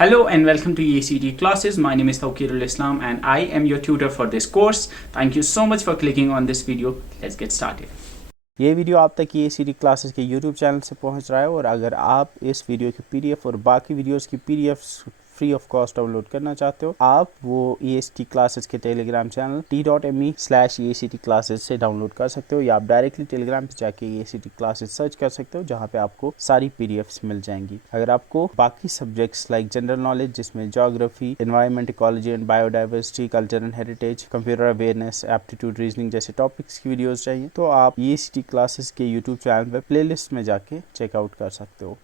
Hello and welcome to EACT classes. My name is Tawqirul Islam and I am your tutor for this course. Thank you so much for clicking on this video. Let's get started. ये video आप तक EACT classes के YouTube channel से पहुंच रहा है और अगर आप इस वीडियो की PDF और बाकी वीडियोस की PDFs free of cost download करना चाहते हो, आप वो EACT क्लासेस के टेलीग्राम चैनल t.me/EACT क्लासेस से डाउनलोड कर सकते हो या आप डायरेक्टली टेलीग्राम पे जाके EACT क्लासेस सर्च कर सकते हो, जहाँ पे आपको सारी PDFs मिल जाएंगी। अगर आपको बाकी सब्जेक्ट्स लाइक जनरल नॉलेज जिसमें geography, environment, ecology and biodiversity, culture and heritage, computer awareness, aptitude, reasoning जैसे टॉपिक्स की वीडियोस चाहिए तो आप EACT क्लासेस के यूट्यूब चैनल पे प्लेलिस्ट में जाके चेकआउट कर सकते हो।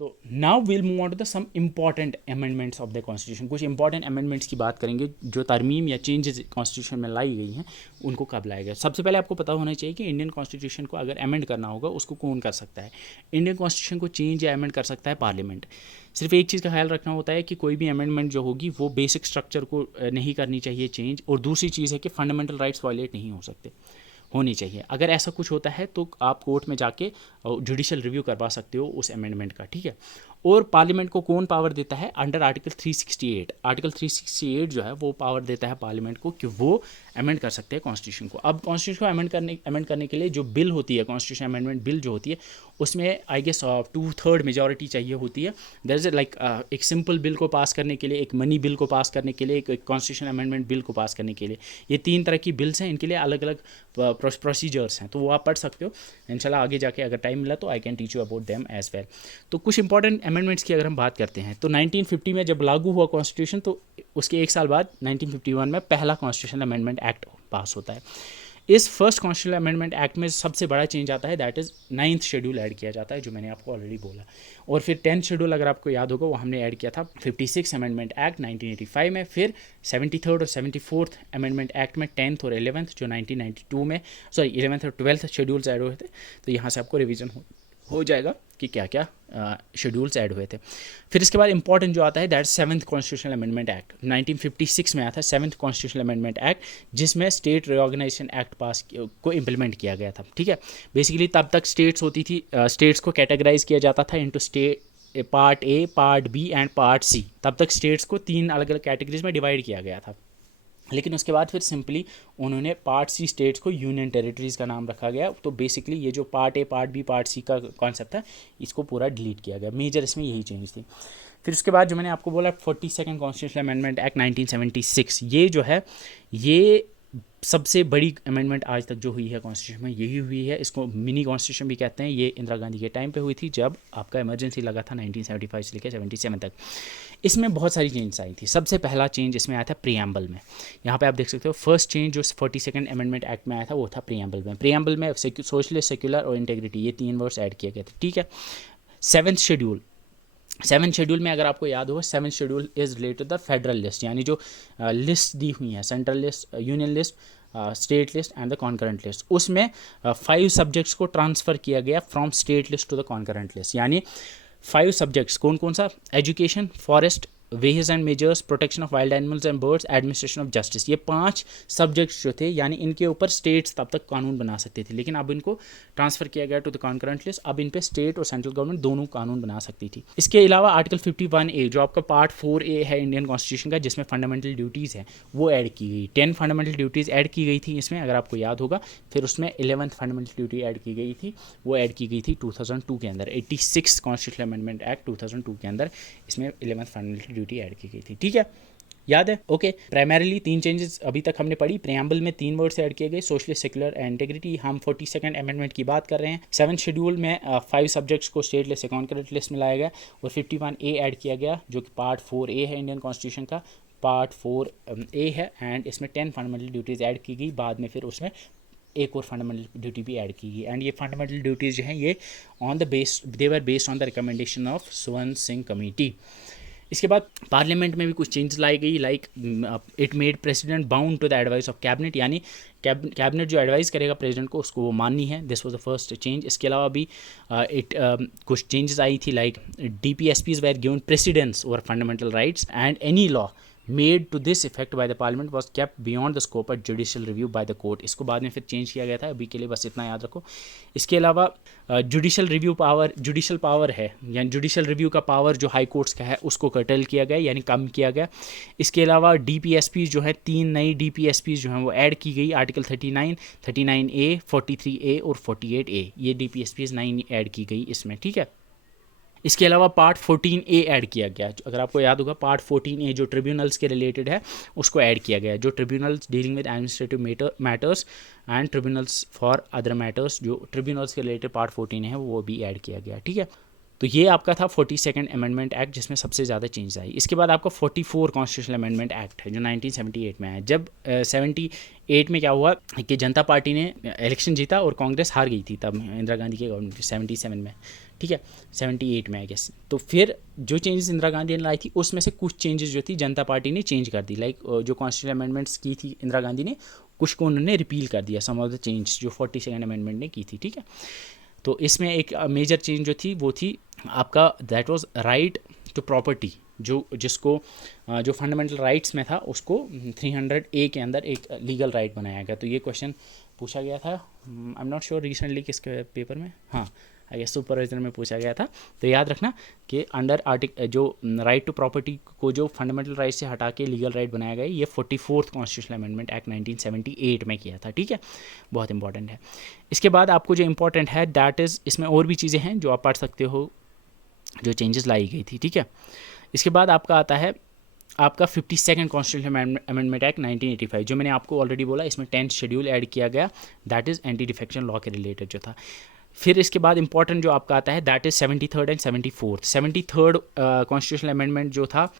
तो now will move on to the some important amendments of the constitution. कुछ इंपॉर्टेंट अमेंडमेंट्स की बात करेंगे जो तरमीम या चेंजेस कॉन्स्टिट्यूशन में लाई गई हैं, उनको कब लाया गया। सबसे पहले आपको पता होना चाहिए कि इंडियन कॉन्स्टिट्यूशन को अगर अमेंड करना होगा उसको कौन कर सकता है। इंडियन कॉन्स्टिट्यूशन को चेंज या अमेंड कर सकता है पार्लियामेंट। सिर्फ एक चीज़ का ख्याल रखना होता है कि कोई भी अमेंडमेंट जो होगी वो बेसिक स्ट्रक्चर को नहीं करनी चाहिए चेंज, और दूसरी चीज़ है कि फंडामेंटल राइट्स वायलेट नहीं हो सकते, होनी चाहिए। अगर ऐसा कुछ होता है तो आप कोर्ट में जाके जुडिशियल रिव्यू करवा सकते हो उस अमेंडमेंट का, ठीक है। और पार्लियामेंट को कौन पावर देता है? Under article 368। आर्टिकल 368 जो है वो पावर देता है पार्लियामेंट को कि वो अमेंड कर सकते हैं कॉन्स्टिट्यूशन को। अब कॉन्स्टिट्यूशन को अमेंड करने के लिए जो बिल होती है, कॉन्स्टिट्यूशन अमेंडमेंट बिल जो होती है, उसमें आई गेस 2/3 मेजॉरिटी चाहिए होती है। देयर इज लाइक एक सिंपल बिल को पास करने के लिए, एक मनी बिल को पास करने के लिए, एक कॉन्स्टिट्यूशन अमेंडमेंट बिल को पास करने के लिए, ये 3 तरह की बिल्स हैं। इनके लिए अलग अलग प्रोसीजर्स हैं, तो वो आप पढ़ सकते हो इंशाल्लाह। आगे जाके अगर टाइम मिला तो I can teach you about them as well. तो कुछ इंपॉर्टेंट अमेंडमेंट्स की अगर हम बात करते हैं तो 1950 में जब लागू हुआ कॉन्स्टिट्यूशन, तो उसके एक साल बाद 1951 में पहला कॉन्स्टिट्यूशन अमेंडमेंट एक्ट पास होता है। इस फर्स्ट कॉन्स्टिट्यूशन अमेंडमेंट एक्ट में सबसे बड़ा चेंज आता है, that is 9th schedule add किया जाता है, जो मैंने आपको ऑलरेडी बोला। और फिर 10th शेड्यूल अगर आपको याद होगा वो हमने ऐड किया था 56 अमेंडमेंट एक्ट 1985 में। फिर 73rd और 74th अमेंडमेंट एक्ट में 10th और 11th जो 1992 में, 11th और 12th शेड्यूल्स ऐड हुए थे। तो यहाँ से आपको रिविजन हो जाएगा कि क्या क्या शेड्यूल्स ऐड हुए थे। फिर इसके बाद इंपॉर्टेंट जो आता है that 7th constitutional amendment act 1956 में आया था। 7th कॉन्स्टिट्यूशनल अमेंडमेंट एक्ट जिसमें स्टेट रिऑर्गेनाइजेशन एक्ट पास को इम्प्लीमेंट किया गया था, ठीक है। बेसिकली तब तक स्टेट्स होती थी, स्टेट्स को कैटेगराइज किया जाता था into state part A, part B and part C. तब तक स्टेट्स को 3 अलग अलग कैटेगरीज में डिवाइड किया गया था, लेकिन उसके बाद फिर सिंपली उन्होंने पार्ट सी स्टेट्स को यूनियन टेरिटरीज़ का नाम रखा गया। तो बेसिकली ये जो part A, part B, part C का कॉन्सेप्ट है, इसको पूरा डिलीट किया गया। मेजर इसमें यही चेंज थी। फिर उसके बाद जो मैंने आपको बोला 42nd कॉन्स्टिट्यूशनल अमेंडमेंट एक्ट 1976, ये जो है ये सबसे बड़ी अमेंडमेंट आज तक जो हुई है कॉन्स्टिट्यूशन में, यही हुई है। इसको मिनी कॉन्स्टिट्यूशन भी कहते हैं। ये इंदिरा गांधी के टाइम पे हुई थी जब आपका इमरजेंसी लगा था 1975 से लेकर 77 तक। इसमें बहुत सारी चेंज आई थी। सबसे पहला चेंज इसमें आया था प्रीएम्बल में। यहाँ पे आप देख सकते हो फर्स्ट चेंज जो 42nd अमेंडमेंट एक्ट में आया था वो था प्रीएम्बल में। प्रीएम्बल में सोशलिस्ट, सेक्युलर और इंटेग्रिटी, ये 3 वर्ड्स ऐड किए गए थे, ठीक है। 7th शेड्यूल में अगर आपको याद होगा, 7th schedule is related the federal list, यानी जो लिस्ट दी हुई है, central list, union list, state list and the concurrent list, उसमें 5 सब्जेक्ट्स को ट्रांसफ़र किया गया from state list to the concurrent list. यानी 5 सब्जेक्ट्स कौन कौन सा? Education, forest, wage and measures, protection of wild animals and birds, administration of justice. ये 5 subjects जो थे, यानी इनके ऊपर स्टेट्स तब तक कानून बना सकते थे, लेकिन अब इनको ट्रांसफ़र किया गया टू द कॉन्करेंट लिस्ट। अब इन पे स्टेट और सेंट्रल गवर्नमेंट दोनों कानून बना सकती थी। इसके अलावा आर्टिकल 51A जो आपका पार्ट 4A है इंडियन कॉन्स्टिट्यूशन का, जिसमें फंडामेंटल ड्यूटीज़ हैं, वो ऐड की गई। 10 फंडामेंटल ड्यूटीज़ ऐड की गई थी इसमें, अगर आपको याद होगा। फिर उसमें 11th फंडामेंटल ड्यूटी ऐड की गई थी, वो ऐड की गई थी 2002 के अंदर। 86 कॉन्स्टिट्यूशनल अमेंडमेंट एक्ट 2002 के अंदर इसमें 11th फंडामेंटल ड्यूटी ऐड की गई थी, ठीक है। याद है? ओके। प्राइमरीली 3 चेंजेस अभी तक हमने पढ़ी। प्रीएम्बल में 3 वर्ड्स ऐड किए गए, सोशलिस्ट, सेक्युलर एंड इंटेग्रिटी। हम 42nd अमेंडमेंट की बात कर रहे हैं। 7th शेड्यूल में 5 सब्जेक्ट्स को स्टेट लिस्ट से कॉन्करेंट लिस्ट में लाया गया, और 51A ऐड किया गया जो कि पार्ट 4A है इंडियन कॉन्स्टिट्यूशन का, पार्ट 4A है। एंड इसमें 10 फंडामेंटल ड्यूटीज़ ऐड की गई। बाद में फिर उसमें एक और फंडामेंटल ड्यूटी भी ऐड की गई। एंड ये फंडामेंटल ड्यूटीज़ जो हैं ये they were based on the recommendation of Swaran Singh committee. इसके बाद पार्लियामेंट में भी कुछ चेंजेस लाई गई, like it made president bound to the advice of cabinet, यानी कैबिनेट जो एडवाइस करेगा प्रेसिडेंट को उसको वो माननी है। This was the first change. इसके अलावा भी कुछ चेंजेस आई थी, like DPSPs were given precedence over fundamental rights and any law made to this effect by the parliament was kept beyond the scope of judicial review by the court. इसको बाद में फिर चेंज किया गया था, अभी के लिए बस इतना याद रखो। इसके अलावा judicial review power, judicial power है यानी जुडिशियल रिव्यू का पावर जो हाई कोर्ट्स का है उसको कर्टेल किया गया यानी कम किया गया। इसके अलावा DPSP जो है 3 नई DPSP जो हैं वो ऐड की गई, आर्टिकल 39, 39A, 43A और 48A, ये DPSP नई ऐड की गई इसमें, ठीक है। इसके अलावा पार्ट 14A ऐड किया गया, अगर आपको याद होगा पार्ट 14A जो ट्रिब्यूनल्स के रिलेटेड है उसको ऐड किया गया, जो tribunals dealing with administrative matters and tribunals for other matters, जो ट्रिब्यूनल्स के रिलेटेड पार्ट 14 है वो भी ऐड किया गया, ठीक है। तो ये आपका था 42nd अमेंडमेंट एक्ट जिसमें सबसे ज़्यादा चेंज आई। इसके बाद आपका 44 कॉन्स्टिट्यूशनल अमेंडमेंट एक्ट है जो 1978 में आया। जब 78 में क्या हुआ कि जनता पार्टी ने इलेक्शन जीता और कांग्रेस हार गई थी तब इंदिरा गांधी के गवर्नमेंट 77 में, ठीक है, 78 में आई गेस। तो फिर जो चेंजेस इंदिरा गांधी ने लाई थी उसमें से कुछ चेंजेस जो थी जनता पार्टी ने चेंज कर दी, लाइक जो कॉन्स्टिट्यूशनल अमेंडमेंट्स की थी इंदिरा गांधी ने कुछ को उन्होंने रिपील कर दिया, सम ऑफ द चेंज जो 42nd अमेंडमेंट ने की थी, ठीक है। तो इसमें एक मेजर चेंज जो थी वो थी आपका that was right to property, जो जिसको जो फंडामेंटल राइट्स में था उसको 300A के अंदर एक लीगल राइट बनाया गया। तो ये क्वेश्चन पूछा गया था, I am not sure recently किसके पेपर में, हाँ आई गेस सुपरवाइजर में पूछा गया था। तो याद रखना कि अंडर आर्टिकल जो राइट टू प्रॉपर्टी को जो फंडामेंटल राइट से हटा के लीगल राइट बनाया गया, ये 44th कॉन्स्टिट्यूशनल अमेंडमेंट एक्ट 1978 में किया था, ठीक है, बहुत इंपॉर्टेंट है। इसके बाद आपको जो इंपॉर्टेंट है दैट इज़, इसमें और भी चीज़ें हैं जो आप पढ़ सकते हो जो चेंजेस लाई गई थी, ठीक है। इसके बाद आपका आता है आपका 52nd कॉन्स्टिट्यूशनल अमेंडमेंट एक्ट 1985, जो मैंने आपको ऑलरेडी बोला इसमें 10th शेड्यूल ऐड किया गया, that is anti defection law के रिलेटेड जो था। फिर इसके बाद इंपॉर्टेंट जो आपका आता है that is 73rd and 74th। 73rd constitutional amendment जो था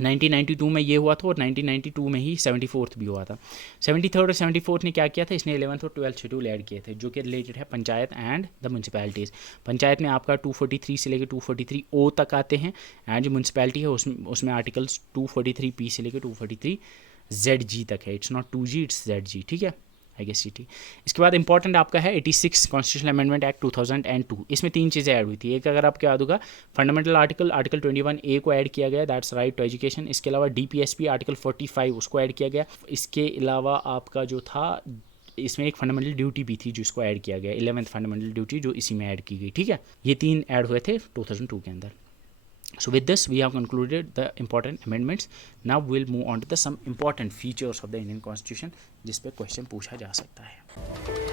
1992 में ये हुआ था और 1992 में ही 74th भी हुआ था। 73rd और 74th ने क्या किया था, इसने 11th और 12th शेड्यूल ऐड किए थे जो कि रिलेटेड है panchayat and the municipalities. Panchayat में आपका 243 से लेकर 243O तक आते हैं एंड जो म्यूनसिपैलिटी है उसमें आर्टिकल्स 243P से लेकर 243ZG तक है, it's not 2G it's ZG, ठीक है, आई गेस सी टी। इसके बाद इंपॉर्टेंट आपका है 86 कॉन्स्टिट्यूशनल अमेंडमेंट एक्ट 2002। इसमें 3 चीज़ें ऐड हुई थी। एक अगर आपको याद होगा फंडामेंटल आर्टिकल 21A को ऐड किया गया, दैट्स राइट टू एजुकेशन। इसके अलावा DPSP आर्टिकल 45 उसको ऐड किया गया। इसके अलावा आपका जो था इसमें एक फंडामेंटल ड्यूटी भी थी जिसको ऐड किया गया, 11th फंडामेंटल ड्यूटी जो इसी में ऐड की गई, ठीक है। ये 3 ऐड हुए थे 2002 के अंदर। So with this we have concluded the important amendments. Now we'll move on to the some important features of the Indian Constitution जिस पे क्वेश्चन पूछा जा सकता है।